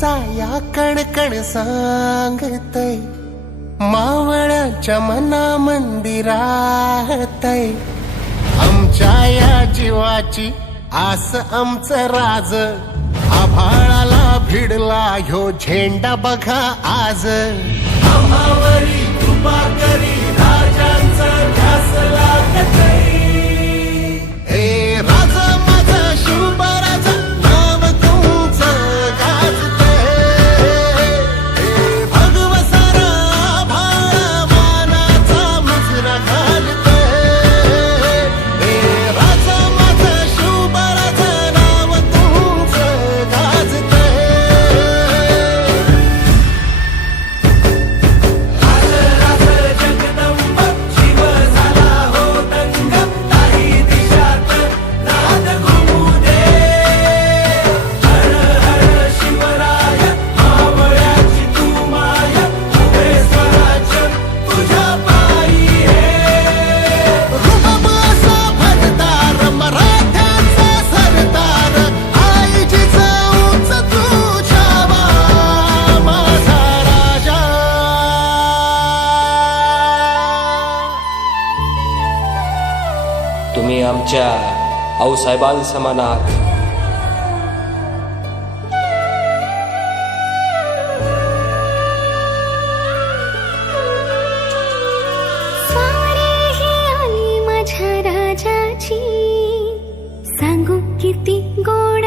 तुमचा या कणकण सांगतय, मावळ्याच्या मना मंदिरातय. आमच्या या जीवाची आस आमचं राज, आभाळाला भिडला ह्यो झेंडा बघा आज. आम्हावरी कृपा करी राजांचं ध्यास लागतय. हे राज माझं शिवबराज नाव तुमचं गाजतय. हे भगवसारा आभाळ मानाचा मुजरा घालतय. हे राज माझं शिवबराज नाव तुमचं गाजतय. तुम्ही आमच्या आऊसाहेबांसमान आहात. स्वारी ही आली माझ्या राजाची, सांगू किती गोड